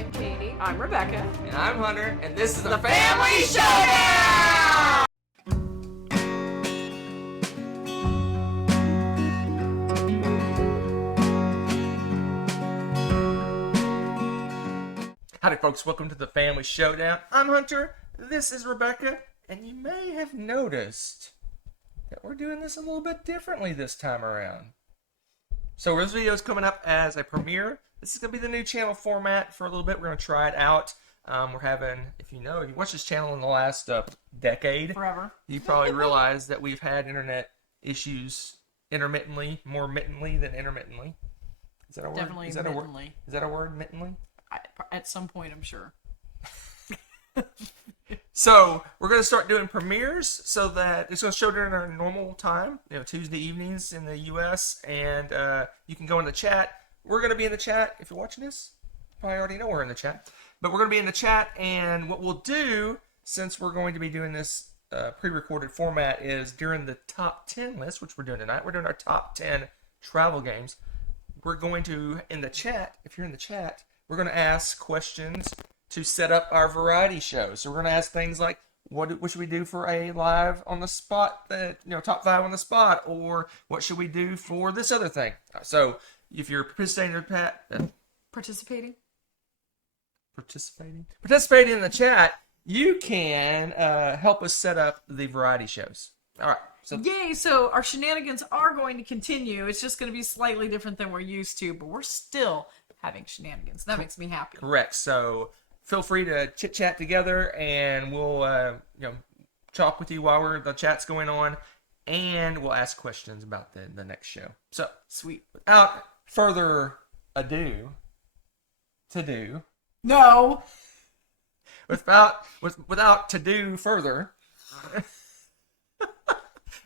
I'm Katie. I'm Rebecca. And I'm Hunter, and this is the Family Showdown! Howdy folks, welcome to the Family Showdown. I'm Hunter, this is Rebecca, and you may have noticed that we're doing this a little bit differently this time around. So this video is coming up as a premiere. This is going to be the new channel format for a little bit. We're going to try it out. We're having, if you watched this channel in the last decade, Forever. You probably realize that we've had internet issues intermittently, more mittently than intermittently. Is that a word? Definitely Is that a word? mittently. Is that a word, mittently? At some point, I'm sure. So we're going to start doing premieres so that it's going to show during our normal time, Tuesday evenings in the U.S. And you can go in the chat. We're going to be in the chat. If you're watching this, you probably already know we're in the chat. But we're going to be in the chat, and what we'll do, since we're going to be doing this pre-recorded format, is during the top 10 list, which we're doing tonight, we're doing our top 10 travel games. We're going to, in the chat, if you're in the chat, we're going to ask questions to set up our variety show. So we're going to ask things like, what should we do for a live on the spot, top 5 on the spot, or what should we do for this other thing? So if you're participating in the chat, you can help us set up the variety shows. All right. So Yay! So our shenanigans are going to continue. It's just going to be slightly different than we're used to, but we're still having shenanigans. That makes me happy. Correct. So feel free to chit chat together, and we'll talk with you while the chat's going on, and we'll ask questions about the next show. So Sweet. Without further ado, No. without to do further,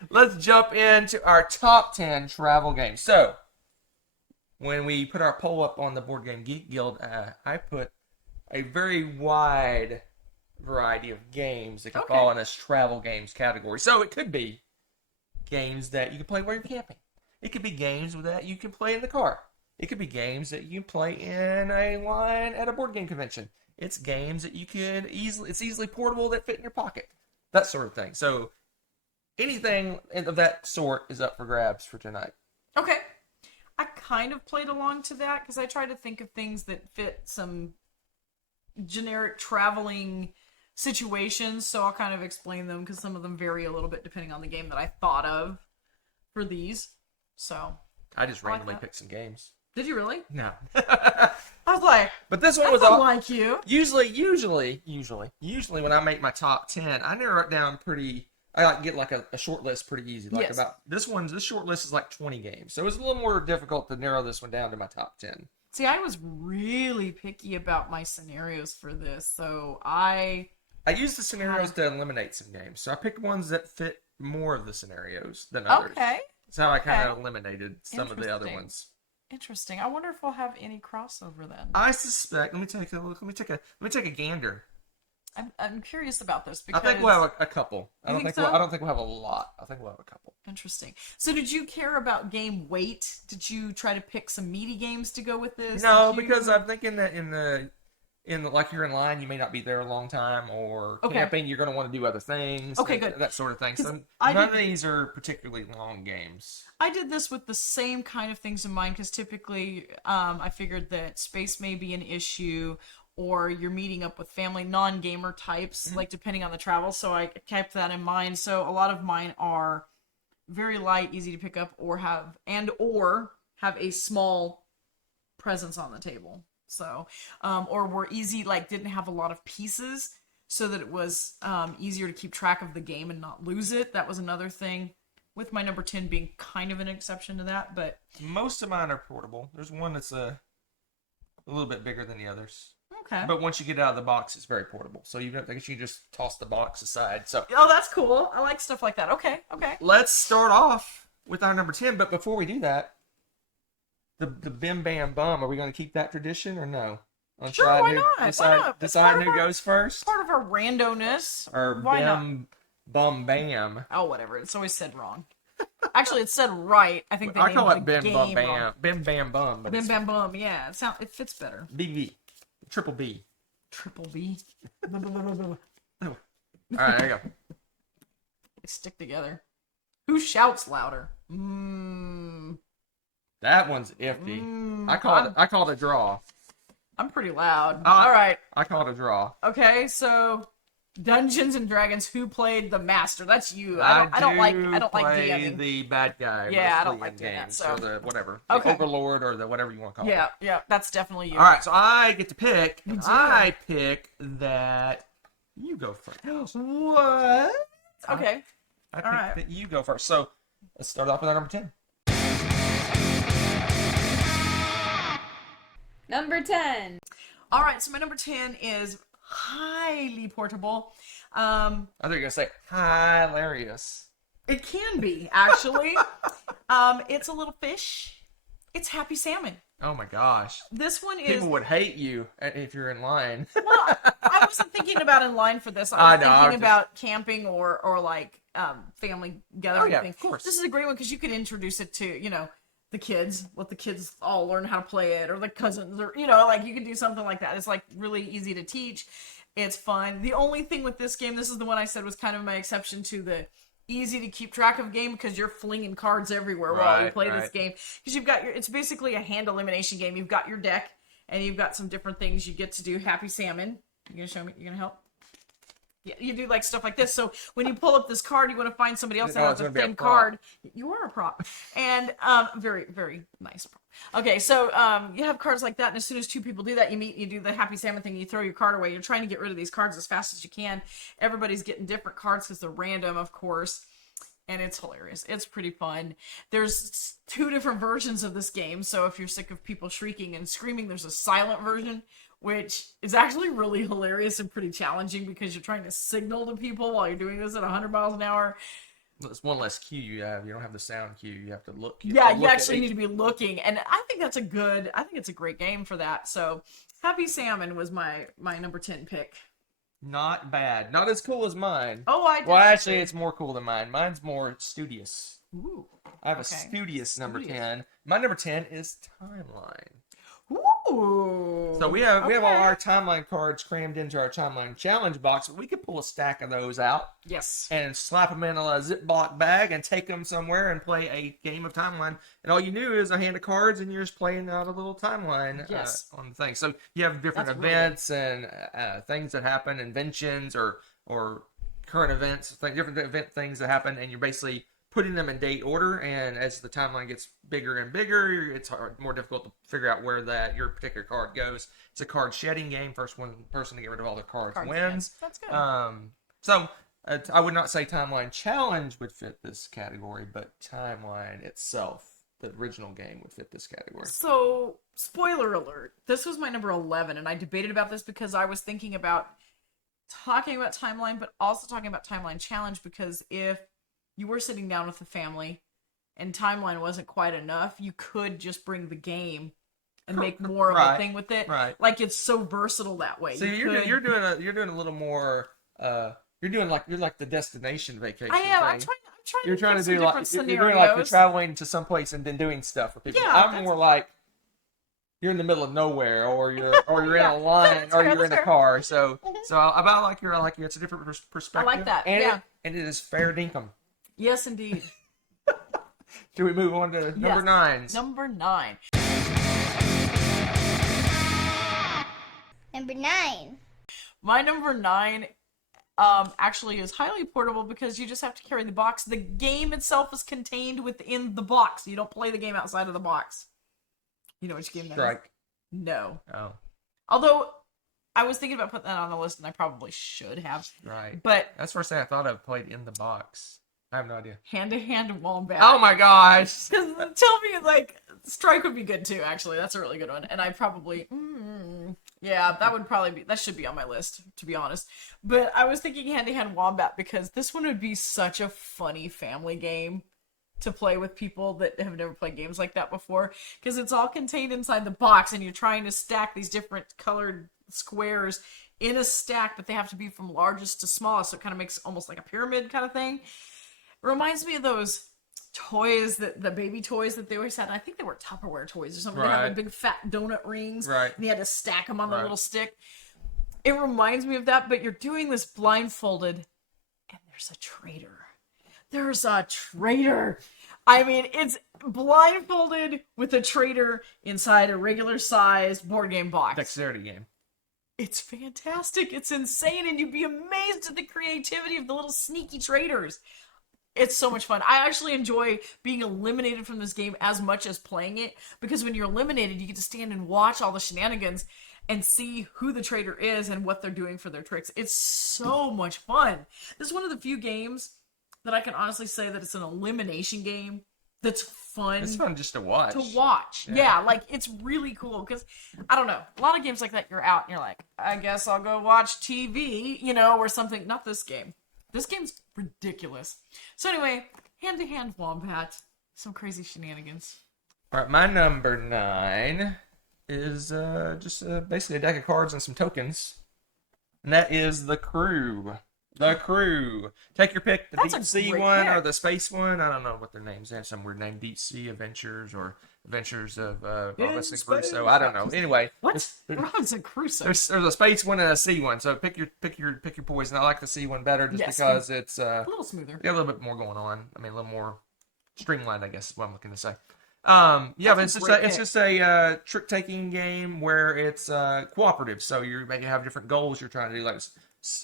let's jump into our top 10 travel games. So when we put our poll up on the Board Game Geek Guild, I put a very wide variety of games that can fall in this travel games category. So it could be games that you can play while you're camping. It could be games that you can play in the car. It could be games that you can play in a line at a board game convention. It's games that it's easily portable that fit in your pocket. That sort of thing. So anything of that sort is up for grabs for tonight. Okay. I kind of played along to that because I tried to think of things that fit some generic traveling situations, so I'll kind of explain them because some of them vary a little bit depending on the game that I thought of for these. So I just randomly picked some games. Did you really? No. I was like, but this one I was don't all like you. Usually when I make my top 10, I narrow it down pretty. I get like a short list pretty easy. Like yes. About this short list is like 20 games, so it was a little more difficult to narrow this one down to my top 10. See, I was really picky about my scenarios for this, so I used the scenarios to eliminate some games. So I picked ones that fit more of the scenarios than others. Okay. That's how I kind of eliminated some of the other ones. Interesting. I wonder if we'll have any crossover then. I suspect. Let me take a look. Let me take a gander. I'm curious about this because I think we'll have a couple. I don't think we'll have a lot. I think we'll have a couple. Interesting. So did you care about game weight? Did you try to pick some meaty games to go with this? No, because I'm thinking that in the like you're in line, you may not be there a long time, or camping, you're going to want to do other things. Okay, good. That sort of thing. So none of these are particularly long games. I did this with the same kind of things in mind because typically I figured that space may be an issue, or you're meeting up with family non-gamer types, like depending on the travel. So I kept that in mind. So a lot of mine are very light, easy to pick up, or have a small presence on the table. So, or were easy, like didn't have a lot of pieces, so that it was easier to keep track of the game and not lose it. That was another thing, with my number 10 being kind of an exception to that. But most of mine are portable. There's one that's a little bit bigger than the others. Okay. But once you get out of the box, it's very portable. So you can just toss the box aside. So that's cool. I like stuff like that. Okay. Let's start off with our number 10. But before we do that, the Bim Bam Bum, are we going to keep that tradition or no? Sure, why not? Decide who goes first? Part of our randomness. Or why Bim Bum Bam. Oh, whatever. It's always said wrong. Actually, it's said right. I think they I call named it the Bim Bum game Bam. wrong. Bim Bam Bum. Bim Bam Bum. Yeah, it fits better. BB. triple B. Triple B. All right, there you go. They stick together. Who shouts louder? That one's iffy. I called a draw. I'm pretty loud. All right. I called a draw. Okay, so Dungeons and Dragons. Who played the master? That's you. I don't like DMing. The bad guy. Yeah, I don't like doing that. So or the whatever, okay. the overlord or the whatever you want to call it. Yeah, that's definitely you. All right, so I get to pick. You do. I pick that you go first. What? Okay. I pick that you go first. So let's start off with our number 10. Number 10. All right, so my number 10 is highly portable. I thought you were gonna say hilarious. It can be, actually. It's a little fish. It's Happy Salmon. Oh my gosh. This one is... People would hate you if you're in line. Well, I wasn't thinking about in line for this. I was thinking about camping or like family gathering. Oh yeah, thing. of course. This is a great one because you could introduce it to, the kids, let the kids all learn how to play it, or the cousins, or, like you could do something like that. It's like really easy to teach. It's fun. The only thing with this game, this is the one I said was kind of my exception to the easy to keep track of game, because you're flinging cards everywhere while you play this game. Because you've got it's basically a hand elimination game. You've got your deck, and you've got some different things you get to do. Happy Salmon. You gonna show me? You gonna help? Yeah, you do like stuff like this. So when you pull up this card, you want to find somebody else that has the same card. You are a prop, and very, very nice prop. Okay, so you have cards like that, and as soon as two people do that, you do the Happy Salmon thing. You throw your card away. You're trying to get rid of these cards as fast as you can. Everybody's getting different cards because they're random, of course, and it's hilarious. It's pretty fun. There's 2 different versions of this game. So if you're sick of people shrieking and screaming, there's a silent version, which is actually really hilarious and pretty challenging because you're trying to signal to people while you're doing this at 100 miles an hour. It's one less cue you have. You don't have the sound cue. You have to look. You actually need to be looking. And I think it's a great game for that. So Happy Salmon was my number 10 pick. Not bad. Not as cool as mine. Oh, I did. Well, actually, it's more cool than mine. Mine's more studious. Ooh. I have a studious number 10. My number 10 is Timeline. Ooh. So we have all our timeline cards crammed into our timeline challenge box. We could pull a stack of those out. Yes. And slap them in a Ziploc bag and take them somewhere and play a game of timeline. And all you do is a hand of cards, and you're just playing out a little timeline on the thing. So you have different events and things that happen, inventions or current events, different event things that happen, and you're basically putting them in date order, and as the timeline gets bigger and bigger, it's more difficult to figure out where your particular card goes. It's a card shedding game. First one person to get rid of all their cards wins. That's good. So I would not say Timeline Challenge would fit this category, but Timeline itself, the original game, would fit this category. So, spoiler alert, this was my number 11, and I debated about this because I was thinking about talking about Timeline, but also talking about Timeline Challenge, because if you were sitting down with the family and Timeline wasn't quite enough, you could just bring the game and make more of a thing with it. Right. Like, it's so versatile that way. So you're doing a little more. You're like the destination vacation. I am. Thing. I'm trying to do different scenarios. You're doing like you're traveling to some place and then doing stuff with people. Yeah, I'm more like you're in the middle of nowhere, or you're in a line, or you're in a car. So about like you're it's a different perspective. I like that. And it is fair dinkum. Yes, indeed. Should we move on to number 9? Number 9. Number 9. My number 9 actually is highly portable because you just have to carry the box. The game itself is contained within the box. You don't play the game outside of the box. You know which game that is? Strike. No. Oh. Although, I was thinking about putting that on the list, and I probably should have. Right. But that's the first thing I thought of. Played in the box. I have no idea. Hand-to-hand Wombat. Oh my gosh! Because tell me, like, Strike would be good too. Actually, that's a really good one, and I probably, that should be on my list, to be honest. But I was thinking hand-to-hand Wombat because this one would be such a funny family game to play with people that have never played games like that before, because it's all contained inside the box, and you're trying to stack these different colored squares in a stack, but they have to be from largest to smallest, so it kind of makes almost like a pyramid kind of thing. Reminds me of those toys, the baby toys that they always had. I think they were Tupperware toys or something. They had Right. like big fat donut rings. Right. And you had to stack them on the Right. little stick. It reminds me of that, but you're doing this blindfolded, and there's a traitor. There's a traitor. I mean, it's blindfolded with a traitor inside a regular sized board game box. Dexterity game. It's fantastic. It's insane, and you'd be amazed at the creativity of the little sneaky traitors. It's so much fun. I actually enjoy being eliminated from this game as much as playing it, because when you're eliminated, you get to stand and watch all the shenanigans and see who the traitor is and what they're doing for their tricks. It's so much fun. This is one of the few games that I can honestly say that it's an elimination game that's fun. It's fun just to watch. Yeah, like it's really cool because I don't know, a lot of games like that you're out and you're like, I guess I'll go watch TV, or something. Not this game. This game's ridiculous. So anyway, hand-to-hand Wombat, some crazy shenanigans. All right, my number 9 is just basically a deck of cards and some tokens, and that is the Crew. The Crew. Take your pick, the That's a Deep Sea great one pick. or the Space one. I don't know what their names. They have some weird name. Deep Sea Adventures or Adventures of Robinson Crusoe. I don't know. Anyway, What? Robinson Crusoe. there's a Space one and a Sea one. So pick your poison. I like the Sea one better just Yes. because it's A little smoother. a little bit more going on. I mean, a little more streamlined, I guess is what I'm looking to say. Yeah, but That's it's a just great it's just a trick-taking game where it's cooperative. So you maybe have different goals you're trying to do. Like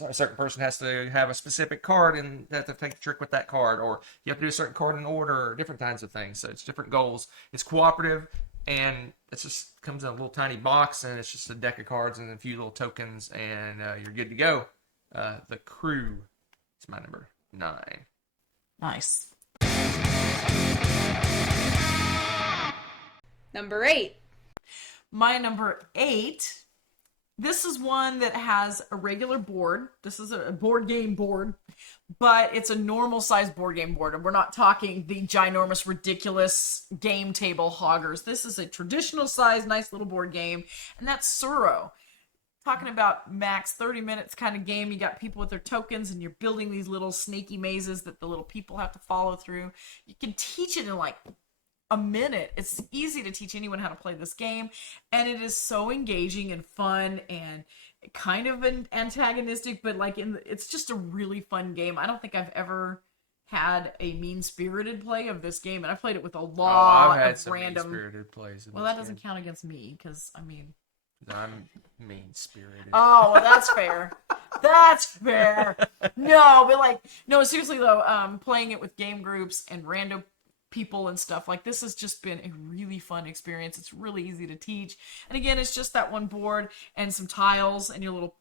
a certain person has to have a specific card and they have to take the trick with that card, or you have to do a certain card in order, or different kinds of things. So it's different goals. It's cooperative, and it just comes in a little tiny box, and it's just a deck of cards and a few little tokens, and you're good to go. The Crew is my number 9. Nice. Number 8. My number 8. This is one that has a regular board. This is a board game board, but it's a normal sized board game board. And we're not talking the ginormous, ridiculous game table hoggers. This is a traditional size, nice little board game. And that's Tsuro. Talking about max 30 minutes kind of game. You got people with their tokens and you're building these little snaky mazes that the little people have to follow through. You can teach it in like a minute. It's easy to teach anyone how to play this game, and it is so engaging and fun and kind of an antagonistic, but like it's just a really fun game. I don't think I've ever had a mean-spirited play of this game, and I played it with a lot I've had of some random mean-spirited plays. Well, that doesn't count against me because I mean, I'm mean-spirited. oh, well, that's fair. That's fair. No, seriously though, playing it with game groups and random people and stuff, like this has just been a really fun experience. It's really easy to teach, and again, it's just that one board and some tiles and your little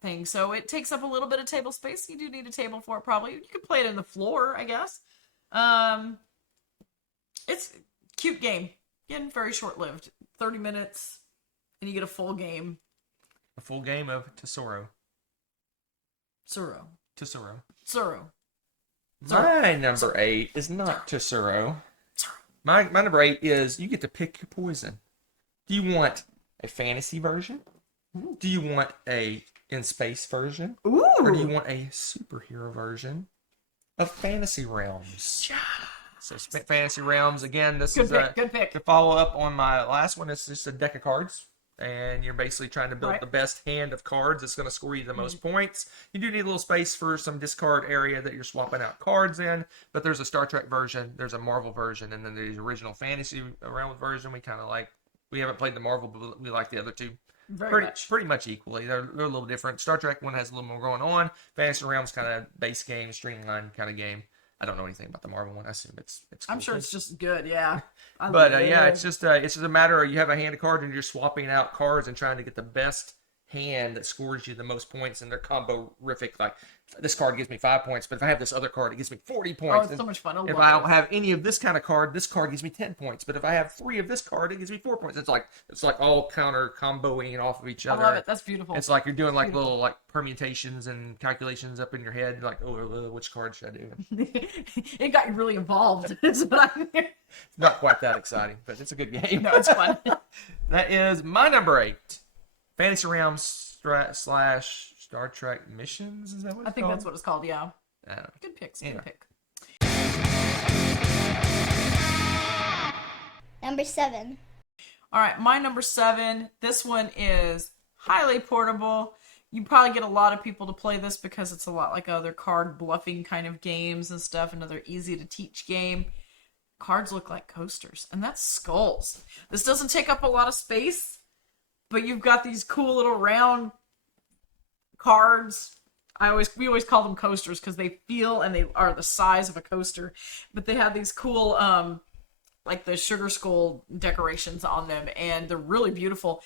thing, so it takes up a little bit of table space. You do need a table for it probably. You could play it in the floor, I guess. It's a cute game. Again, very short-lived, 30 minutes and you get a full game. A full game of Tsuro. Tsuro. My number 8 is not Tsuro. My number 8 is you get to pick your poison. Do you want a fantasy version? Do you want a in space version? Ooh. Or do you want a superhero version of Fantasy Realms? So Fantasy Realms, again, this is Good pick. to follow up on my last one. It's just a deck of cards. And you're basically trying to build the best hand of cards that's going to score you the most points. You do need a little space for some discard area that you're swapping out cards in. But there's a Star Trek version, there's a Marvel version, and then there's the original Fantasy Realms version. We kind of like, we haven't played the Marvel, but we like the other two pretty much equally. They're a little different. Star Trek one has a little more going on. Fantasy Realms kind of base game, streamlined kind of game. I don't know anything about the Marvel one. I assume it's cool. I'm sure it's just good, yeah. But it's just a matter of you have a hand of cards and you're swapping out cards and trying to get the best hand that scores you the most points, and they're combo-rific. Like, this card gives me 5 points, but if I have this other card, it gives me 40 points. Oh, it's so much fun. If I don't have any of this kind of card, this card gives me 10 points. But if I have 3 of this card, it gives me 4 points. It's like all counter comboing off of each other. I love it. That's beautiful. It's like you're doing like little like permutations and calculations up in your head. Like, which card should I do? It got you really involved. Is what I mean. Not quite that exciting, but it's a good game. No, it's fun. That is my number 8. Fantasy Realms / Star Trek Missions. Is that what it's I think called? that's what it's called, yeah. I don't know. Good picks. Anyway. Good pick. Number 7. All right, my number 7. This one is highly portable. You probably get a lot of people to play this because it's a lot like other card bluffing kind of games and stuff. Another easy to teach game. Cards look like coasters, and that's skulls. This doesn't take up a lot of space, but you've got these cool little round cards. We always call them coasters because they feel and they are the size of a coaster, but they have these cool like the sugar skull decorations on them, and they're really beautiful.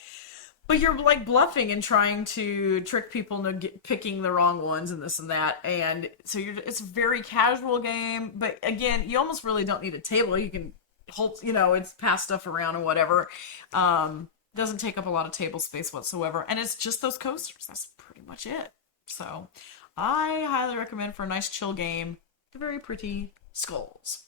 But you're like bluffing and trying to trick people into picking the wrong ones and this and that, and so it's a very casual game. But again, you almost really don't need a table. You can hold, it's pass stuff around and whatever. Doesn't take up a lot of table space whatsoever, and it's just those coasters. That's pretty much it. So I highly recommend for a nice chill game, the very pretty skulls.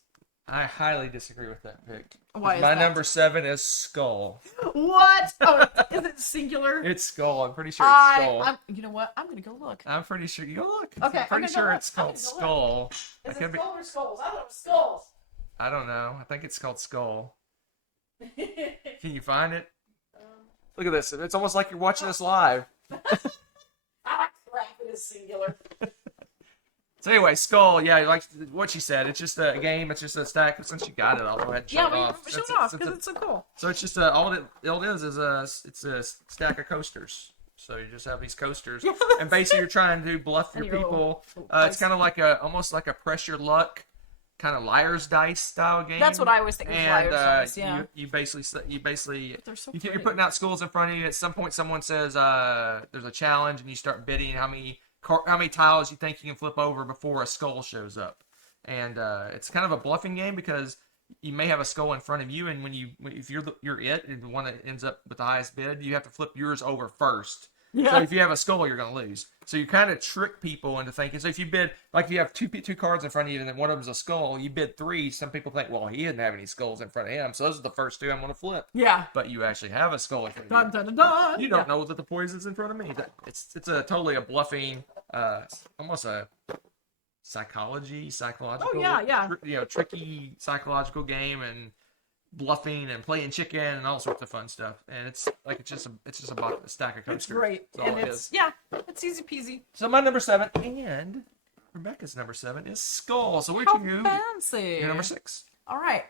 I highly disagree with that pick. Why is my that? number 7 is skull. What? Oh, is it singular? It's skull. I'm pretty sure it's skull. You know what? I'm gonna go look. I'm pretty sure. You go look. Okay, I'm pretty sure look. it's called I'm gonna go skull. Is I it skull or skulls? I thought it was skulls. I don't know. I think it's called skull. Can you find it? Look at this. It's almost like you're watching this live. I like crap. It is singular. So anyway, skull. Yeah, like what you said. It's just a game. It's just a stack. Since you got it, I'll go ahead and show it off. Show it off because it's so cool. So it's just all it is it's a stack of coasters. So you just have these coasters, and basically you're trying to bluff your people. It's kind of like almost like a pressure luck, kind of liar's dice style game. That's what I always think of liar's dice. Yeah. You basically They're so you're pretty. putting out schools in front of you. At some point, someone says there's a challenge, and you start bidding how many tiles you think you can flip over before a skull shows up. And it's kind of a bluffing game because you may have a skull in front of you, and if you're it, and the one that ends up with the highest bid, you have to flip yours over first. Yeah. So if you have a skull, you're going to lose. So you kind of trick people into thinking. So if you bid, like if you have two cards in front of you, and then one of them's a skull, you bid 3. Some people think, well, he didn't have any skulls in front of him, so those are the first 2 I'm going to flip. Yeah. But you actually have a skull in front of Dun, you. dun, dun, dun. You don't know that the poison's in front of me. It's totally a bluffing, almost a psychological. Oh yeah. Tricky psychological game, and bluffing and playing chicken and all sorts of fun stuff. And it's just a stack of coasters. It's great. That's all And it is. it's easy peasy. So my number 7 and Rebecca's number 7 is skull. So How you fancy. your number 6. All right.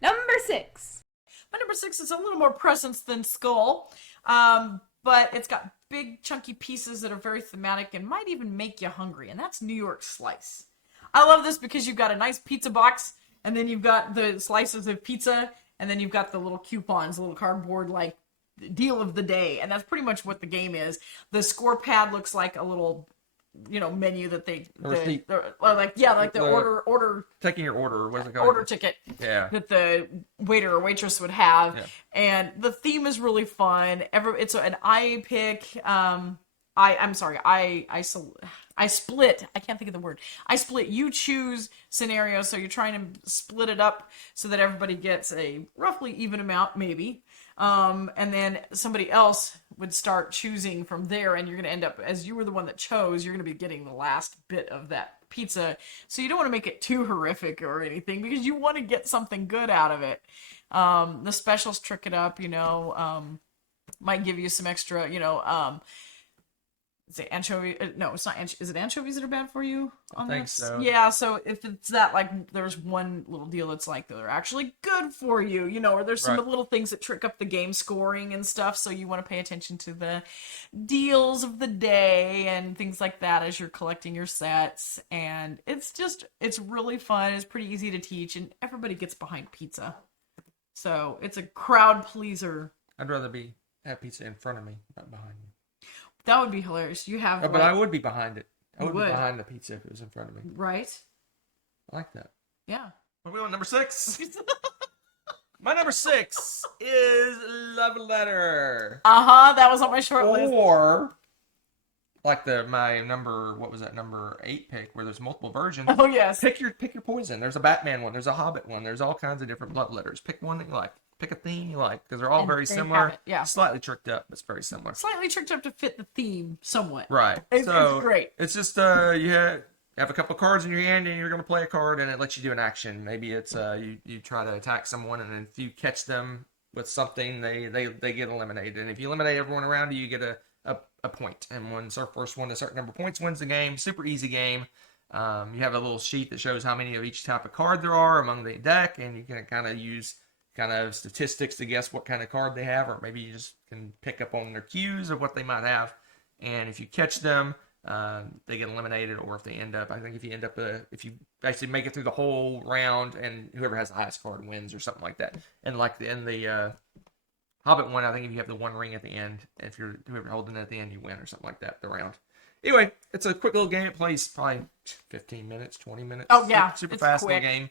Number 6. My number 6 is a little more presence than skull, but it's got big chunky pieces that are very thematic and might even make you hungry, and that's New York Slice. I love this because you've got a nice pizza box, and then you've got the slices of pizza, and then you've got the little coupons, the little cardboard like deal of the day, and that's pretty much what the game is. The score pad looks like a little menu that the order Taking your order. What is it called? order ticket that the waiter or waitress would have. Yeah. And the theme is really fun. It's an I pick. I split. I can't think of the word. I split. You choose scenario. So you're trying to split it up so that everybody gets a roughly even amount, maybe. And then somebody else would start choosing from there, and you're going to end up, as you were the one that chose, you're going to be getting the last bit of that pizza. So you don't want to make it too horrific or anything because you want to get something good out of it. The specials trick it up, might give you some extra, is it anchovy? No, it's not anchovy. Is it anchovies that are bad for you on I think this? so. Yeah, so if it's that, like, there's one little deal that's like they're actually good for you, or there's some little things that trick up the game scoring and stuff, so you want to pay attention to the deals of the day and things like that as you're collecting your sets. And it's really fun. It's pretty easy to teach, and everybody gets behind pizza. So it's a crowd pleaser. I'd rather have pizza in front of me, not behind me. That would be hilarious. You have, but I would be behind it. I You would be would. behind the pizza if it was in front of me. right? I like that. Yeah. What are we on number 6? My number 6 is Love Letter. That was on my short list. Or like my number 8 pick where there's multiple versions. Oh yes. Pick your poison. There's a Batman one. There's a Hobbit one. There's all kinds of different love letters. Pick one that you like. Pick a theme you like because they're all And very they similar. have it, yeah. Slightly tricked up, but it's very similar. Slightly tricked up to fit the theme somewhat. Right. It's So great. it's just have a couple of cards in your hand and you're going to play a card and it lets you do an action. Maybe it's you try to attack someone and if you catch them with something, they get eliminated. And if you eliminate everyone around you, you get a point. And once our first one, a certain number of points wins the game. Super easy game. You have a little sheet that shows how many of each type of card there are among the deck, and you can kind of use kind of statistics to guess what kind of card they have, or maybe you just can pick up on their cues of what they might have. And if you catch them, they get eliminated, or if they end up, I think if you actually make it through the whole round, and whoever has the highest card wins, or something like that. And like in the Hobbit one, I think if you have the one ring at the end, if you're whoever holding it at the end, you win, or something like that. The round. Anyway, it's a quick little game. It plays probably 15 minutes, 20 minutes. Oh yeah, super fast little game.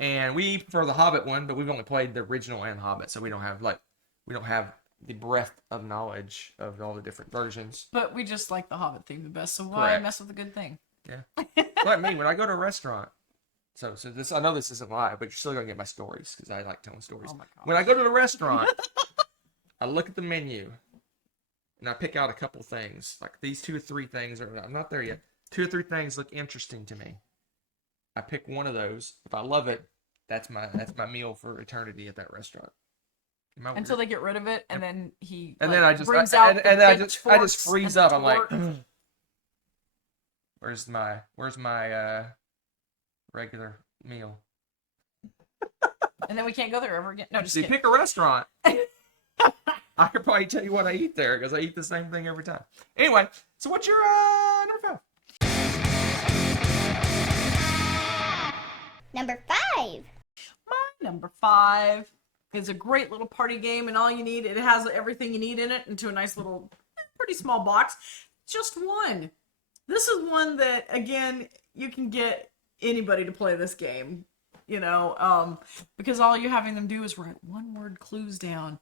And we prefer the Hobbit one, but we've only played the original and Hobbit, so we don't have the breadth of knowledge of all the different versions. But we just like the Hobbit theme the best, so why mess with a good thing? Yeah. Like me, when I go to a restaurant, so this I know this isn't live, but you're still gonna get my stories because I like telling stories. Oh my God. When I go to the restaurant, I look at the menu and I pick out a couple things. Like these 2 or 3 things I'm not there yet. 2 or 3 things look interesting to me. I pick one of those. If I love it, that's my meal for eternity at that restaurant. Until they get rid of it, and then he I just freeze up. I'm like, where's my regular meal? And then we can't go there ever again. No, just kidding. Pick a restaurant. I could probably tell you what I eat there because I eat the same thing every time. Anyway, so what's your number 5? Number 5. My number 5 is a great little party game, and all you need, it has everything you need in it into a nice little, pretty small box. Just one. This is one that, again, you can get anybody to play this game, because all you're having them do is write one-word clues down.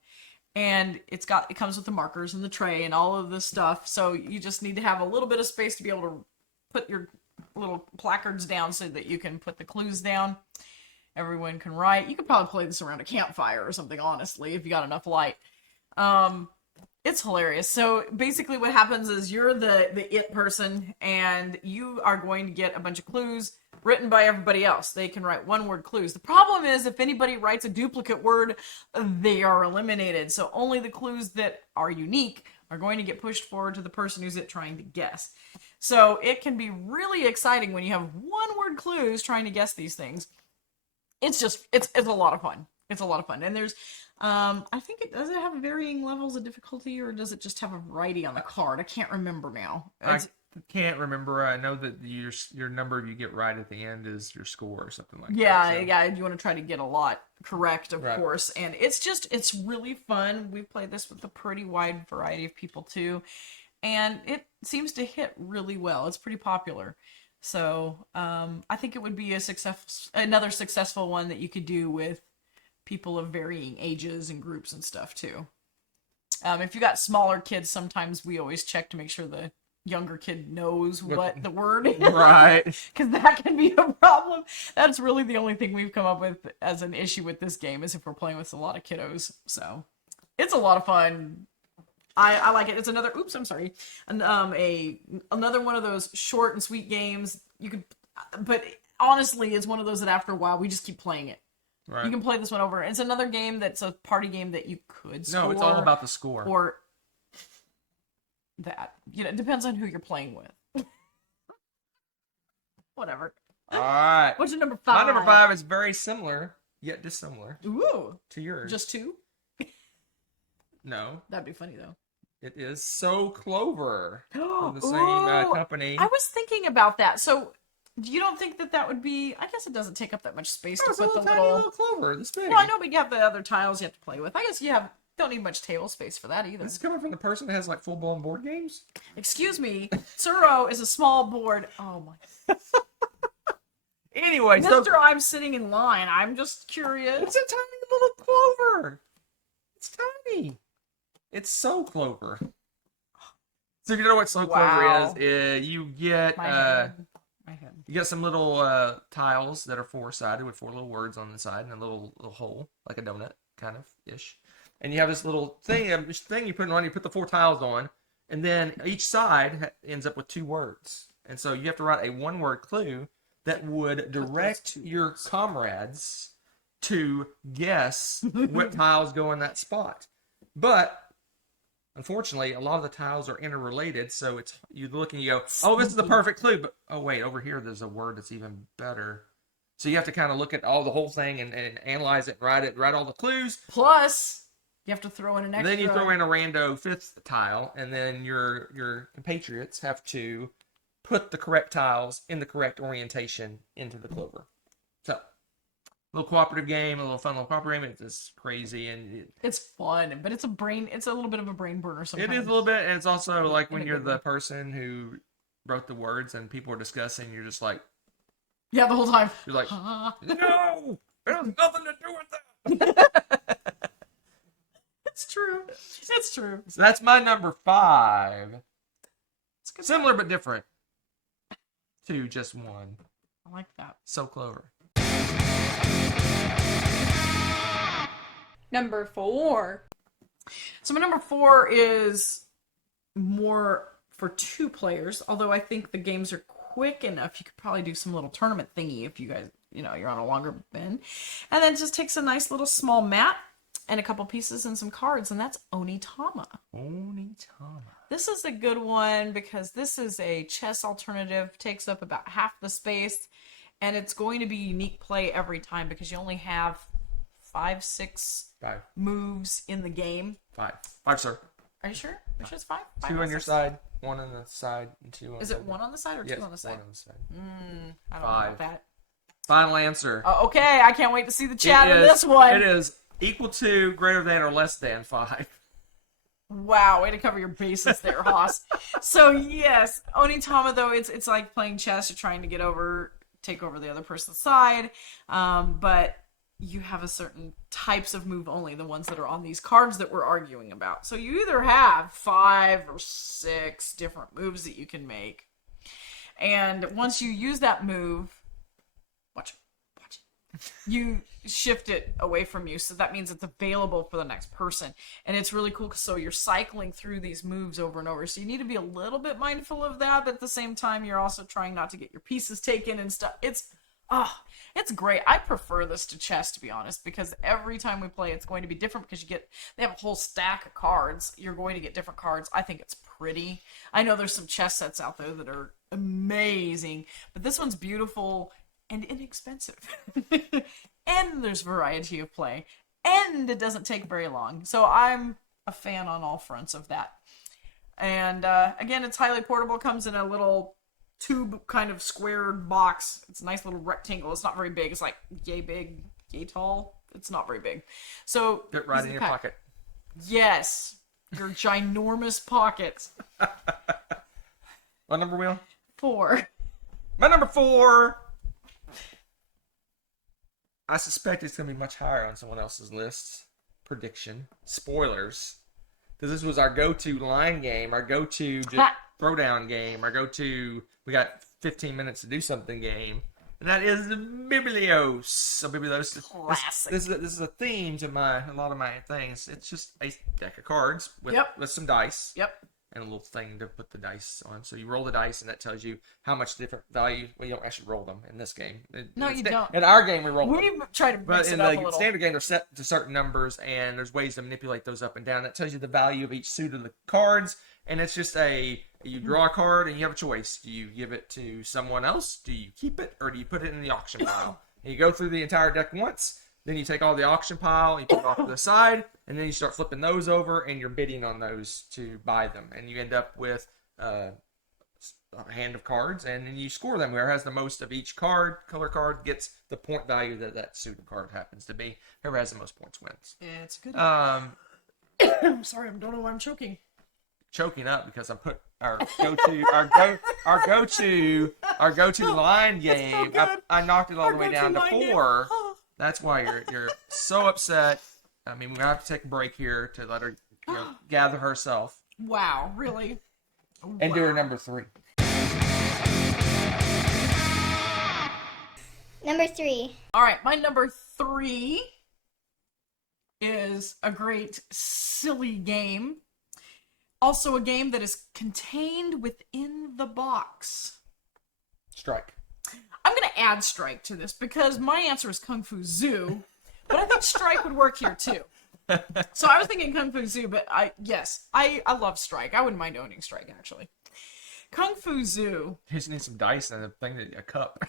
And it comes with the markers and the tray and all of this stuff. So you just need to have a little bit of space to be able to put your little placards down so that you can put the clues down. Everyone can write. You could probably play this around a campfire or something, honestly, if you got enough light. It's hilarious. So basically what happens is you're the it person, and you are going to get a bunch of clues written by everybody else. They can write one-word clues. The problem is if anybody writes a duplicate word, they are eliminated. So only the clues that are unique are going to get pushed forward to the person who's trying to guess. So it can be really exciting when you have one-word clues trying to guess these things. It's a lot of fun. It's a lot of fun. And there's, I think does it have varying levels of difficulty, or does it just have a variety on the card? I can't remember now. I can't remember. I know that your number you get right at the end is your score or something like that. Yeah. You want to try to get a lot correct, of course. And it's really fun. We've played this with a pretty wide variety of people too. And it seems to hit really well. It's pretty popular. So I think it would be another successful one that you could do with people of varying ages and groups and stuff too. If you got smaller kids, sometimes we always check to make sure the younger kid knows what the word is. Right. Because that can be a problem. That's really the only thing we've come up with as an issue with this game, is if we're playing with a lot of kiddos. So it's a lot of fun. I like it. It's another, another one of those short and sweet games. But honestly, it's one of those that after a while, we just keep playing it. Right. You can play this one over. It's another game that's a party game that you could score. No, it's all about the score. Or that. It depends on who you're playing with. Whatever. All right. What's your number 5? My number 5 is very similar, yet dissimilar. Ooh. To yours. Just 2? No. That'd be funny, though. It is Clover. From the same company. I was thinking about that. So, you don't think that would be... I guess it doesn't take up that much space to put the little Clover. This big. Well, I know, but you have the other tiles you have to play with. I guess you don't need much table space for that either. This is coming from the person that has like full-blown board games? Excuse me. Tsuro is a small board. Oh, my... Anyway, Mister, I'm sitting in line. I'm just curious. It's a tiny little Clover. It's tiny. It's Clover. So if you don't know what Clover is, you get My head. You get some little tiles that are 4-sided with 4 little words on the side and a little hole, like a donut, kind of ish. And you have this little thing you put on. You put the 4 tiles on, and then each side ends up with 2 words. And so you have to write a one-word clue that would direct your comrades to guess what tiles go in that spot. But unfortunately, a lot of the tiles are interrelated, so it's you look and you go, "Oh, this is the perfect clue," but oh wait, over here there's a word that's even better. So you have to kind of look at the whole thing and analyze it, write all the clues. Plus, you have to throw in an extra. Then you throw in a rando fifth tile, and then your compatriots have to put the correct tiles in the correct orientation into the Clover. So, a little cooperative game, a little fun little cooperative game. It's just crazy, and it's fun, but it's a little bit of a brain burner sometimes. it is a little bit, and it's also like when you're the person who wrote the words and people are discussing, you're just like, yeah, the whole time. You're like, no, it has nothing to do with that. It's true. It's true. So that's my number 5. Similar but different to just one. I like that. So Clover. Number 4. So my number 4 is more for 2 players, although I think the games are quick enough. You could probably do some little tournament thingy if you guys, you're on a longer bin. And then it just takes a nice little small mat and a couple pieces and some cards, and that's Onitama. Onitama. This is a good one because this is a chess alternative, takes up about half the space, and it's going to be unique play every time because you only have 5 moves in the game. 5, sir. Are you sure? Are you sure it's 5? 2 on your side, 1 on the side, and 2 on Is the it 1 on the side or 2 on the side? 1 on the side. I don't know 5. about that. Final answer. Okay, I can't wait to see the chat on this one. It is equal to, greater than, or less than 5. Wow, way to cover your bases there, Haas. So yes, Onitama though, it's like playing chess. You're trying to take over the other person's side, but you have a certain types of move only, the ones that are on these cards that we're arguing about. So you either have 5 or 6 different moves that you can make, and once you use that move, watch it, you shift it away from you, so that means it's available for the next person. And it's really cool, so you're cycling through these moves over and over, so you need to be a little bit mindful of that, but at the same time you're also trying not to get your pieces taken and stuff. It's great. I prefer this to chess, to be honest, because every time we play it's going to be different, because they have a whole stack of cards. You're going to get different cards. I think it's pretty. I know there's some chess sets out there that are amazing, but this one's beautiful and inexpensive. And there's variety of play, and it doesn't take very long. So I'm a fan on all fronts of that. And again, it's highly portable. Comes in a little tube kind of squared box. It's a nice little rectangle. It's not very big. It's like yay big, yay tall. It's not very big. So Fit right in your pocket. Yes, your ginormous pockets. What number, Will? 4. My number 4. I suspect it's going to be much higher on someone else's list. Prediction. Spoilers. Because this was our go-to line game, our go-to throwdown game, our go-to, we got 15 minutes to do something game. And that is the Biblios. So Biblios, Classic. This is a theme to a lot of my things. It's just a deck of cards with some dice. Yep. And a little thing to put the dice on. So you roll the dice, and that tells you how much different value. Well, you don't actually roll them in this game. No, you don't. In our game, we roll them. We try to mix it up a little. But in the standard game, they're set to certain numbers, and there's ways to manipulate those up and down. That tells you the value of each suit of the cards, and it's just you draw a card, and you have a choice. Do you give it to someone else? Do you keep it, or do you put it in the auction pile? And you go through the entire deck once. Then you take all the auction pile, you put it off to the side, and then you start flipping those over, and you're bidding on those to buy them. And you end up with a hand of cards, and then you score them. Whoever has the most of each color card, gets the point value that suit of card happens to be. Whoever has the most points wins. Yeah, it's good. I'm sorry, I don't know why I'm choking. Choking up because I put our go-to line game. I knocked it all the way down to 4. That's why you're so upset. I mean, we're going to have to take a break here to let her gather herself. Wow, really? And do her number 3. Number 3. All right, my number 3 is a great, silly game. Also a game that is contained within the box. Strike. I'm going to add strike to this because my answer is Kung Fu Zoo, but I think strike would work here too. So I was thinking Kung Fu Zoo, but I love strike. I wouldn't mind owning strike, actually. Kung Fu Zoo. You just need some dice and a cup.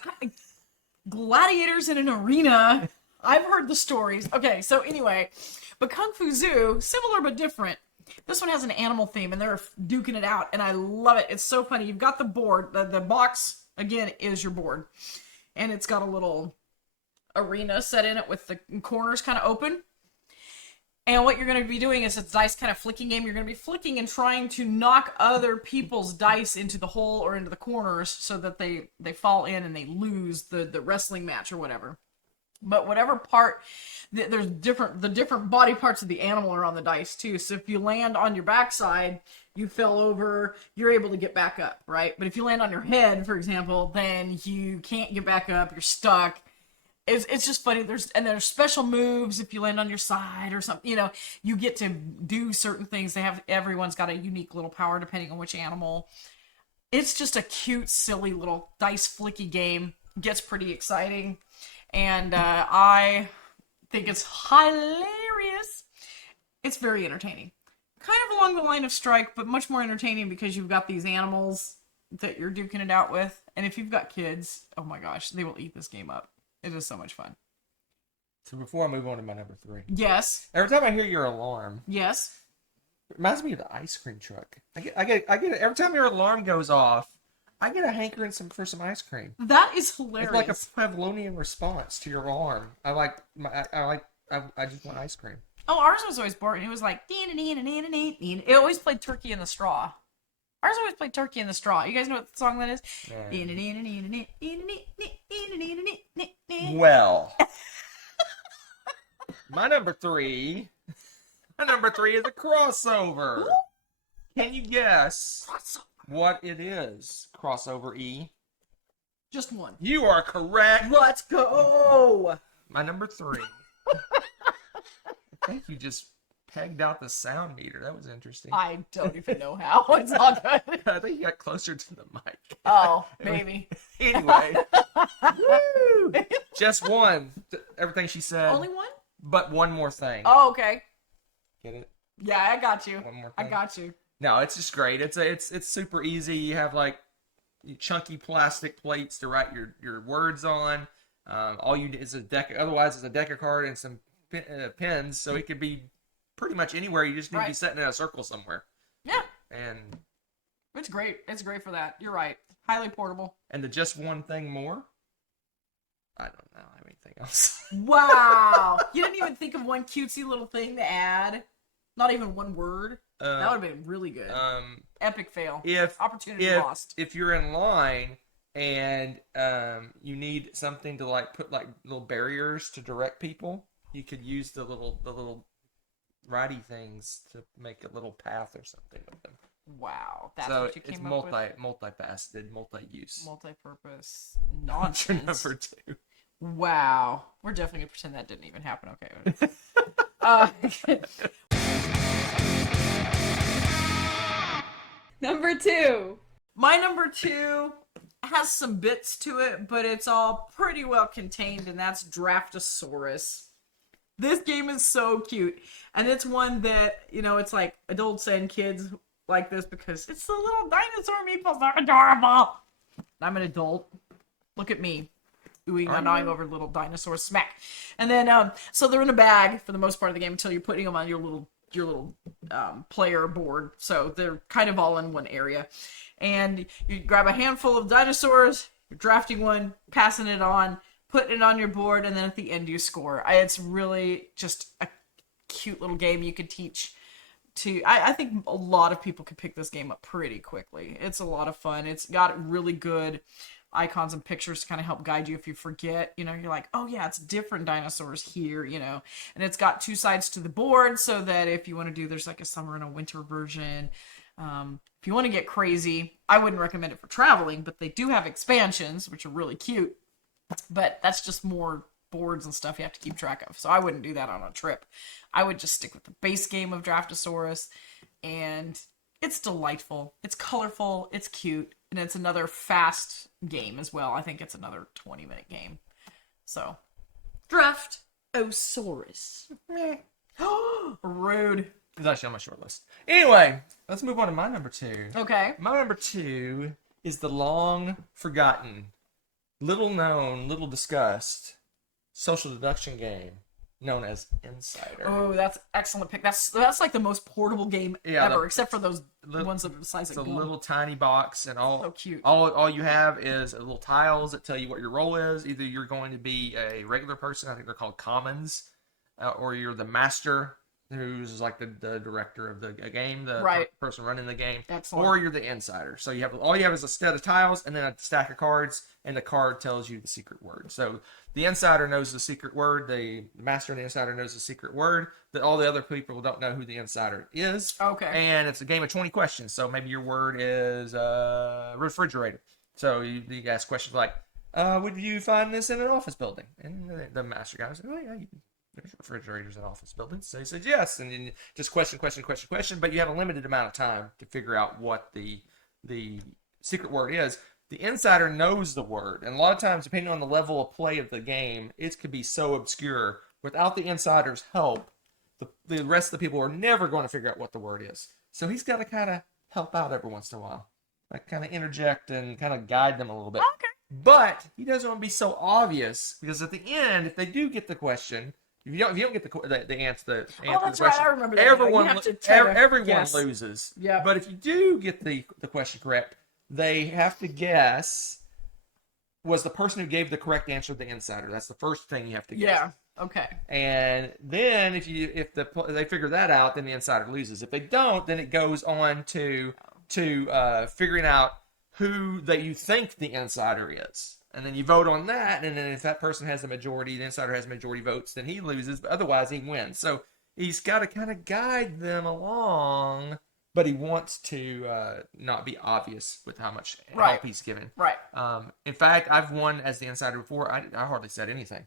Gladiators in an arena. I've heard the stories. Okay, so anyway, but Kung Fu Zoo, similar but different. This one has an animal theme, and they're duking it out, and I love it. It's so funny. You've got the board. The box, again, is your board. And it's got a little arena set in it with the corners kind of open. And what you're going to be doing is it's a dice kind of flicking game. You're going to be flicking and trying to knock other people's dice into the hole or into the corners so that they fall in and they lose the wrestling match or whatever. But whatever part, there's the different body parts of the animal are on the dice too. So if you land on your backside, you fell over, you're able to get back up, right? But if you land on your head, for example, then you can't get back up, you're stuck. It's just funny. There's special moves if you land on your side or something. You know, you get to do certain things. Everyone's got a unique little power depending on which animal. It's just a cute, silly little dice flicky game. Gets pretty exciting. And I think it's hilarious. It's very entertaining. Kind of along the line of strike, but much more entertaining because you've got these animals that you're duking it out with. And if you've got kids, oh my gosh, they will eat this game up. It is so much fun. So before I move on to my number 3. Yes. Every time I hear your alarm, Yes. it reminds me of the ice cream truck. I get every time your alarm goes off, I get a hankering for some ice cream. That is hilarious. It's like a Pavlovian response to your alarm. I just want ice cream. Oh, ours was always boring. It was like, it always played Turkey in the Straw. Ours always played Turkey in the Straw. You guys know what song that is? Well, my number 3 is a crossover. Can you guess what it is? Crossover E. Just one. You are correct. Let's go. My number 3. I think you just pegged out the sound meter. That was interesting. I don't even know how. It's all good. I think you got closer to the mic. Oh, maybe. Anyway. Woo! Just one. Everything she said. Only one? But one more thing. Oh, okay. Get it? Yeah, I got you. One more thing. I got you. No, it's just great. It's super easy. You have like chunky plastic plates to write your words on. All you need is a deck. Otherwise, it's a deck of cards and some pens. So it could be pretty much anywhere. You just need to be sitting in a circle somewhere. Yeah. And it's great. It's great for that. You're right. Highly portable. And the just one thing more. I don't know anything else. Wow. You didn't even think of one cutesy little thing to add? Not even one word? That would have been really good. Epic fail. Opportunity lost. If you're in line and you need something to like put like little barriers to direct people, you could use the little righty things to make a little path or something with them. Wow. That's what you came up with? So it's multifaceted, multi-use. Multi-purpose nonsense. Number 2. Wow. We're definitely going to pretend that didn't even happen. Okay. Number 2. My number 2 has some bits to it, but it's all pretty well contained, and that's Draftosaurus. This game is so cute. And it's one that, it's like adults and kids like this because it's the little dinosaur meeples. They're adorable. I'm an adult. Look at me. Oohing and eyeing over little dinosaur smack. And then, so they're in a bag for the most part of the game until you're putting them on your little player board. So they're kind of all in one area. And you grab a handful of dinosaurs, you're drafting one, passing it on, putting it on your board, and then at the end you score. It's really just a cute little game you could teach to... I think a lot of people could pick this game up pretty quickly. It's a lot of fun. It's got really good icons and pictures to kind of help guide you if you forget. You're like, oh yeah, it's different dinosaurs here, And it's got 2 sides to the board so that if you want to do, there's like a summer and a winter version. If you want to get crazy, I wouldn't recommend it for traveling, but they do have expansions, which are really cute. But that's just more boards and stuff you have to keep track of. So I wouldn't do that on a trip. I would just stick with the base game of Draftosaurus and It's delightful. It's colorful. It's cute. And it's another fast game as well. I think it's another 20-minute game. So, Draftosaurus. Rude. It's actually on my short list. Anyway, let's move on to my number 2. Okay. My number 2 is the long forgotten, little known, little discussed social deduction game known as Insider. Oh, that's excellent pick. That's like the most portable game ever, except for those ones that are the size of It's a gum. little tiny box, and So cute. all you have is little tiles that tell you what your role is. Either you're going to be a regular person, I think they're called commons, or you're the master, who's like the director of the game, the person running the game. Excellent. Or you're the insider. So all you have is a set of tiles and then a stack of cards, and the card tells you the secret word. So the insider knows the secret word, the master and the insider knows the secret word, that all the other people don't know who the insider is. Okay. And it's a game of 20 questions. So maybe your word is refrigerator. So you ask questions like, would you find this in an office building? And the master guy says, oh yeah, there's refrigerators in office buildings. So he says yes, and then just question, but you have a limited amount of time to figure out what the secret word is. The insider knows the word, and a lot of times, depending on the level of play of the game, it could be so obscure. Without the insider's help, the rest of the people are never going to figure out what the word is. So he's got to kind of help out every once in a while, like kind of interject and kind of guide them a little bit. Okay. But he doesn't want to be so obvious, because at the end, if they do get the question, if you don't get the answer, the that's question, right. I remember that. everyone loses. Yeah. But if you do get the question correct, they have to guess, was the person who gave the correct answer the insider? That's the first thing you have to guess. Yeah. Okay. And then if they figure that out, then the insider loses. If they don't, then it goes on to figuring out who that you think the insider is. And then you vote on that, and then if that person has the majority, the insider has majority votes, then he loses, but otherwise he wins. So he's got to kind of guide them along, but he wants to not be obvious with how much help he's given. Right. In fact, I've won as the insider before. I hardly said anything.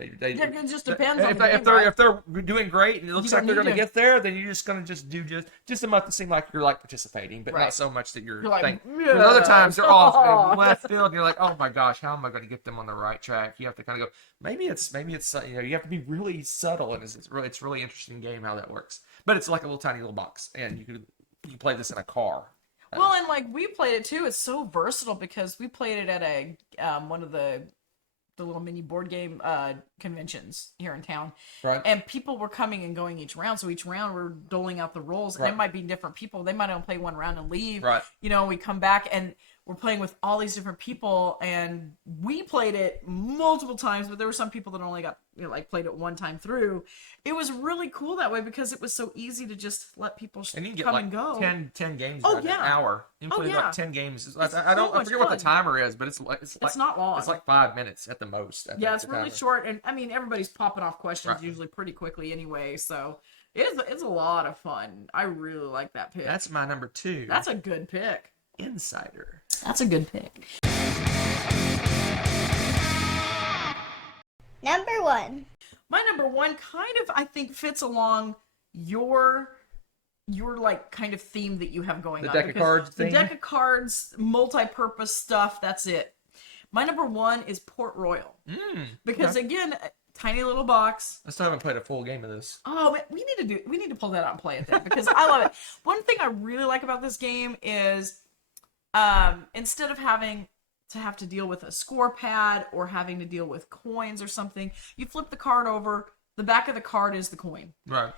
It just depends on if they're doing great and it looks like they're going to get there, then you're just going to do just enough to seem like you're like participating, but not so much that you're like, thinking. Other times they're off in left field, and you're like, oh my gosh, how am I going to get them on the right track? You have to kind of go. Maybe it's you have to be really subtle, and it's really interesting game how that works. But it's like a tiny little box, and you can play this in a car. Well, and like we played it too. It's so versatile because we played it at a one of the little mini board game conventions here in town. Right. And people were coming and going each round. So each round we're doling out the roles. And it might be different people. They might only play one round and leave. Right. We come back and we're playing with all these different people, and we played it multiple times, but there were some people that only got played it one time through. It was really cool that way because it was so easy to just let people and you can get come like and go. 10 games Oh, in yeah. an hour. You can play like 10 games. I forget what the timer is, but it's not long. It's like 5 minutes at the most. It's really short, and I mean everybody's popping off questions usually pretty quickly anyway, so it's a lot of fun. I really like that pick. That's my number 2. That's a good pick. Insider. That's a good pick. Number 1. My number 1 kind of, I think, fits along your like kind of theme that you have going on. The deck of cards thing? The deck of cards, multi-purpose stuff, that's it. My number 1 is Port Royal. Because again, tiny little box. I still haven't played a full game of this. Oh, we need to pull that out and play it then because I love it. One thing I really like about this game is instead of having to deal with a score pad or having to deal with coins or something, you flip the card over. The back of the card is the coin. Right.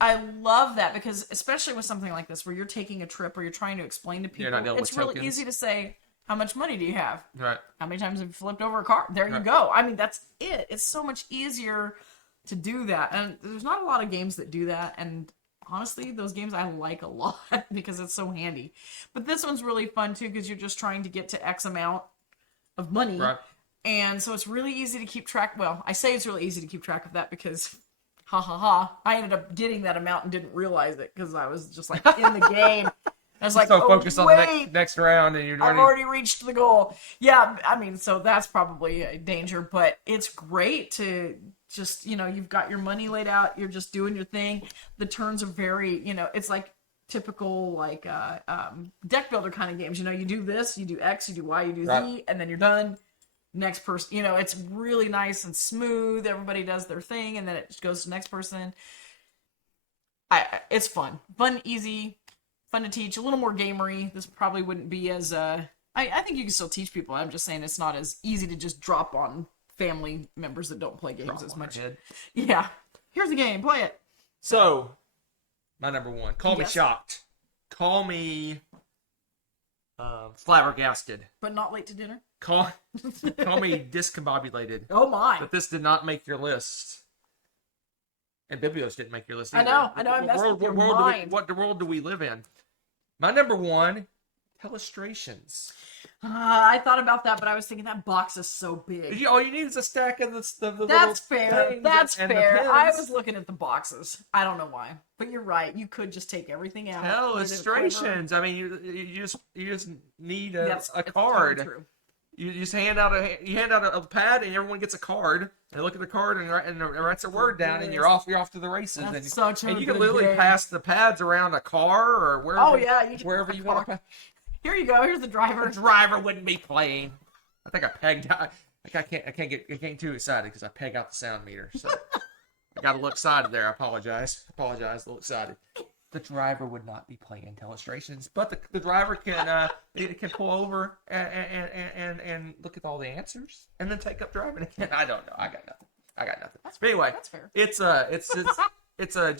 I love that because especially with something like this where you're taking a trip or you're trying to explain to people, it's really easy to say, how much money do you have? Right. How many times have you flipped over a card? There you go. I mean, that's it. It's so much easier to do that. And there's not a lot of games that do that. And honestly, those games I like a lot because it's so handy. But this one's really fun too because you're just trying to get to X amount of money. Right. And so it's really easy to keep track. Well, I say it's really easy to keep track of that because I ended up getting that amount and didn't realize it because I was just like in the game. I was like, so focused on the next round, and I've already reached the goal. Yeah, I mean, so that's probably a danger, but it's great to just, you've got your money laid out, you're just doing your thing. The turns are very, it's like typical like deck builder kind of games. You know, you do this, you do X, you do Y, you do Right. Z, and then you're done. Next person, you know, it's really nice and smooth. Everybody does their thing, and then it just goes to the next person. It's fun, easy, fun to teach. A little more gamery. This probably wouldn't be as I think you can still teach people. I'm just saying it's not as easy to just drop on family members that don't play games as much. Yeah, here's the game. Play it. So, my number one. Call me Yes. shocked. Call me flabbergasted. But not late to dinner. Call me discombobulated. Oh my! That this did not make your list. And Biblios didn't make your list either. I know. I messed with your mind. What world do we live in? My number one, Telestrations. I thought about that, but I was thinking that box is so big. All you need is a stack of the That's little fair. things That's and the fair. pins. I was looking at the boxes. I don't know why, but you're right. You could just take everything out. Telestrations. I mean, you just need a It's card. totally true. You just hand out a pad, and everyone gets a card. They look at the card and writes a word down, and you're off to the races. That's and such a and you can good literally game. pass the pads around a car or wherever. Oh yeah, you can wherever you want to. Here you go. Here's the driver. The driver wouldn't be playing. I think I pegged out. I can't get too excited because I peg out the sound meter. So I got a little excited there. I apologize. A little excited. The driver would not be playing Telestrations, but the driver can pull over and look at all the answers and then take up driving again. I don't know. I got nothing. But anyway, That's fair. It's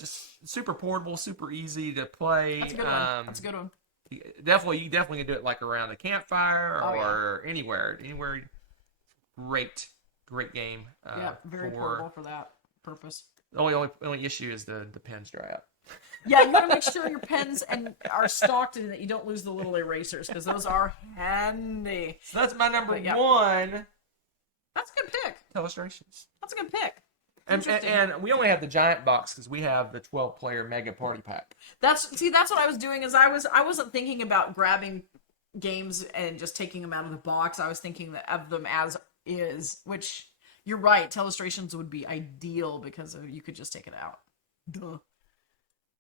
just super portable, super easy to play. That's a good one. That's a good one. You definitely can do it like around a campfire or anywhere. Great game. Yeah, very portable for that purpose. The only issue is the pins dry up. Yeah, you gotta make sure your pens are stocked and that you don't lose the little erasers because those are handy. So that's my number Yeah. one. That's a good pick. Telestrations. That's a good pick. And we only have the giant box because we have the 12-player mega party pack. That's what I was doing is I wasn't thinking about grabbing games and just taking them out of the box. I was thinking of them as is, which you're right. Telestrations would be ideal because you could just take it out. Duh.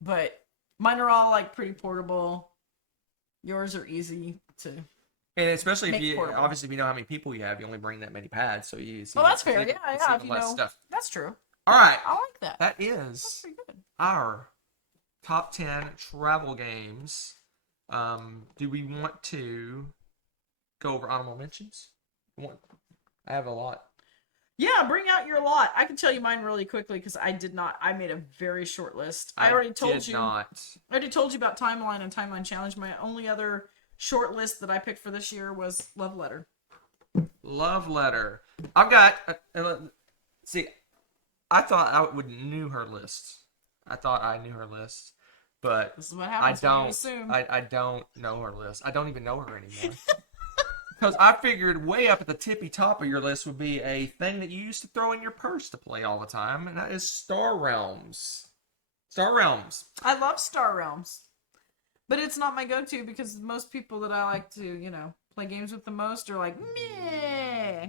But mine are all like pretty portable. Yours are easy to. And especially if you portable. obviously if you know how many people you have, you only bring that many pads, so you see. Oh, that's fair. see Yeah. If you less know, stuff. that's true. All right, I like that. that That's is pretty good. our top 10 travel games. Do we want to go over honorable mentions? I have a lot. Yeah, bring out your lot. I can tell you mine really quickly because I did not. I made a very short list. I already told you. I already told you about Timeline and Timeline Challenge. My only other short list that I picked for this year was Love Letter. Love Letter. I've got. See, I thought I would knew her list. I thought I knew her list, but This is what I happens when you don't. assume. I don't know her list. I don't even know her anymore. Because I figured way up at the tippy top of your list would be a thing that you used to throw in your purse to play all the time, and that is Star Realms. Star Realms. I love Star Realms, but it's not my go-to because most people that I like to, play games with the most are like, meh.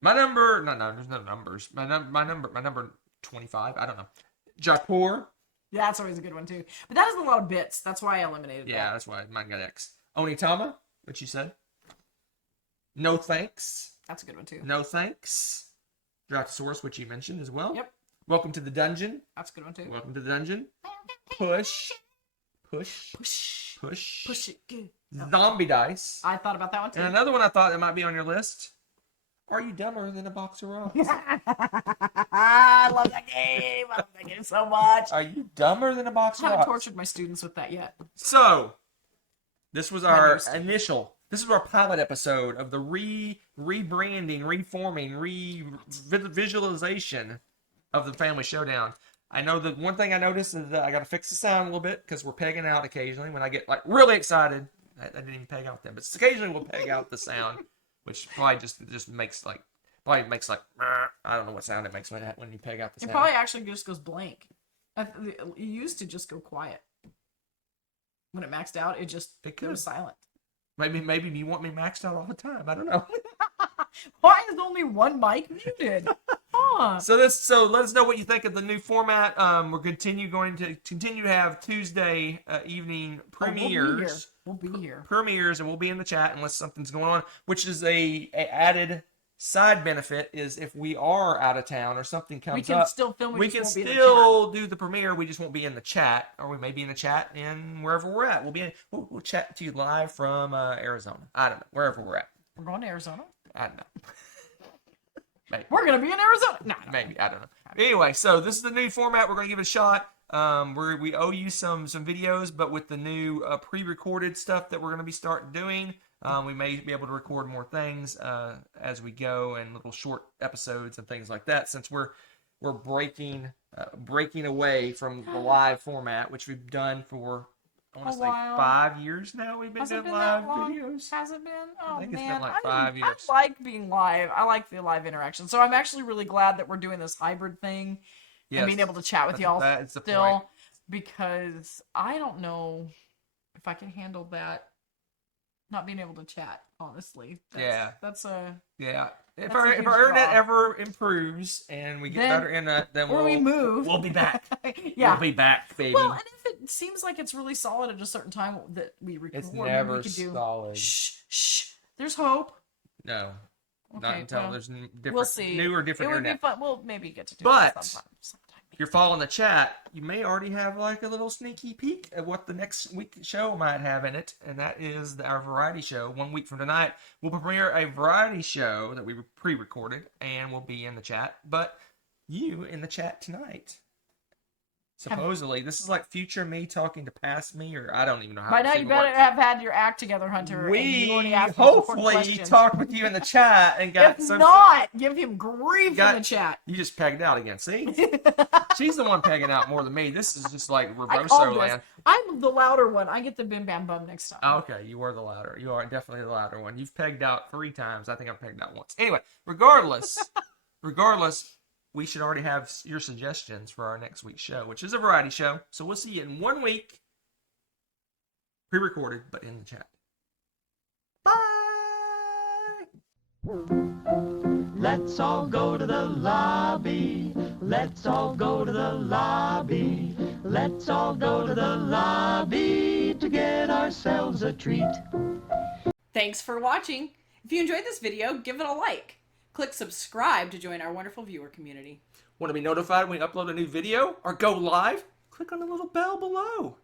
My number, no, there's no numbers. My number 25. I don't know. Jaipur. Yeah, that's always a good one too. But that has a lot of bits. That's why I eliminated Yeah, that. that's why mine got X. Onitama, what you said. No thanks. That's a good one too. No thanks. Draftosaurus, which you mentioned as well. Yep. Welcome to the dungeon. That's a good one too. Welcome to the dungeon. Push. Push it good. Zombie dice. I thought about that one too. And another one I thought that might be on your list. Are you dumber than a box of rocks? I love that game. I love that game so much. Are you dumber than a box I of haven't rocks? tortured my students with that yet. So, this was our Numbers. this is our pilot episode of the rebranding, reforming, visualization of the Family Showdown. I know that one thing I noticed is that I got to fix the sound a little bit because we're pegging out occasionally when I get like really excited. I didn't even peg out then, but occasionally we'll peg out the sound, which probably just makes like I don't know what sound it makes when you peg out the It sound. probably actually just goes blank. It used to just go quiet. When it maxed out, it was silent. Maybe you want me maxed out all the time. I don't know. Why is only one mic muted? Huh. So let us know what you think of the new format. We're going to continue to have Tuesday evening premieres. We'll be here. Premieres, and we'll be in the chat unless something's going on, which is a added side benefit is if we are out of town or something comes up, we can still film. We can still do the premiere. We just won't be in the chat, or we may be in the chat in wherever we're at. We'll chat to you live from Arizona. I don't know, wherever we're at. We're going to Arizona. I don't know. Maybe. We're gonna be in Arizona. No. Maybe, I don't know. Anyway, so this is the new format. We're gonna give it a shot. We owe you some videos, but with the new pre-recorded stuff that we're gonna be starting doing. We may be able to record more things as we go, and little short episodes and things like that. Since we're breaking away from the live format, which we've done for I want to say 5 years now. We've been doing live videos. Has it been? Oh, I think man. it's been like 5 years. I like being live. I like the live interaction. So I'm actually really glad that we're doing this hybrid thing and being able to chat with y'all still, because I don't know if I can handle that. Not being able to chat, honestly. That's If our internet ever improves and we get better internet, then we move. We'll be back. Yeah, we'll be back, baby. Well, and if it seems like it's really solid at a certain time that we record, it's never we can do, solid. Shh. There's hope. No, not until there's different, we'll see. new or different internet. Be fun. We'll maybe get to do it sometime. If you're following the chat, you may already have like a little sneaky peek at what the next week show might have in it, and that is our variety show. 1 week from tonight, we'll premiere a variety show that we pre-recorded, and we'll be in the chat. But you in the chat tonight. Supposedly, this is like future me talking to past me, or I don't even know how. By now, you better have had your act together, Hunter. We hopefully talked with you in the chat and got some. If not, give him grief in the chat. You just pegged out again. See, she's the one pegging out more than me. This is just like Roboso land. I'm the louder one. I get the bim bam bum next time. Oh, okay, you were the louder. You are definitely the louder one. You've pegged out 3 times. I think I've pegged out once. Anyway, regardless. We should already have your suggestions for our next week's show, which is a variety show. So we'll see you in 1 week. Pre-recorded, but in the chat. Bye! Let's all go to the lobby. Let's all go to the lobby. Let's all go to the lobby to get ourselves a treat. Thanks for watching. If you enjoyed this video, give it a like. Click subscribe to join our wonderful viewer community. Want to be notified when we upload a new video or go live? Click on the little bell below.